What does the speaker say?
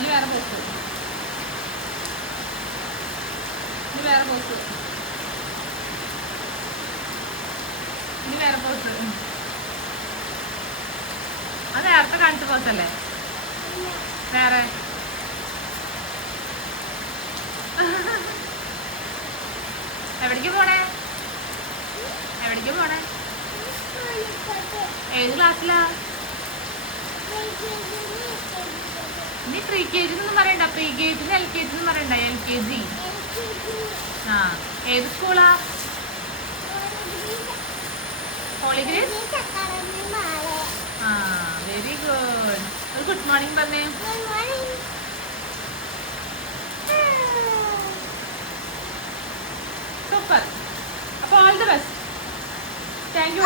ഇനി വേറെ പോസ്. ഇനി വേറെ പോസ്. ഇനി വേറെ പോസ്. അത് നേരത്തെ കാണിച്ച പോസല്ലേ? വേറെ എവിടേക്ക് പോണേ? എവിടേക്ക് പോണേ? ഏത് ക്ലാസ്സിലാ? നീ പ്രീ കെ ജി എന്നൊന്നും പറയണ്ട. Pre K G L K G എന്ന് പറയണ്ട. LKG. ആ ഏത് സ്കൂളാ? Holy Grace. ആ വെരി ഗുഡ്. ഒരു ഗുഡ് മോർണിംഗ് പറഞ്ഞേ. സൂപ്പർ. അപ്പോൾ all the best. Thank U.